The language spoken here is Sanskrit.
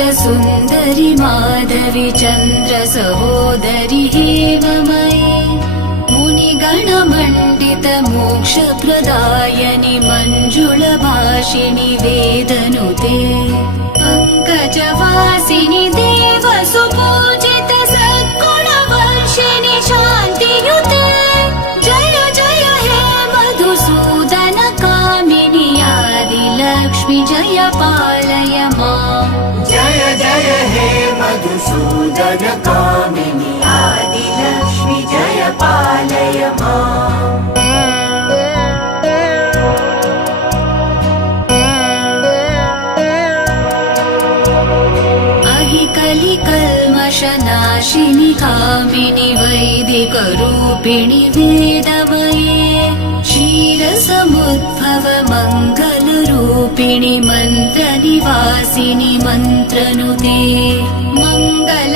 सुन्दरि माधवी चन्द्र सहोदरि हेममयी मुनिगणमण्डित मोक्षप्रदायनि मञ्जुलभाषिणि वेदनुते पङ्कजवासिनि देवसुपूजित सद्गुणवर्षिणि शान्तियुते जय जय हे मधुसूदन कामिनि आदिलक्ष्मि जय पालय माम् जय जय हे मधुसूदन कामिनि आदिलक्ष्मि जय पालय माम् कलिकल्मषनाशिनि कामिनि वैदिकरूपिणि वेदमये क्षीरसमुद्भव मङ्गलरूपिणि मन्त्रनिवासिनि मन्त्रनुते मङ्गल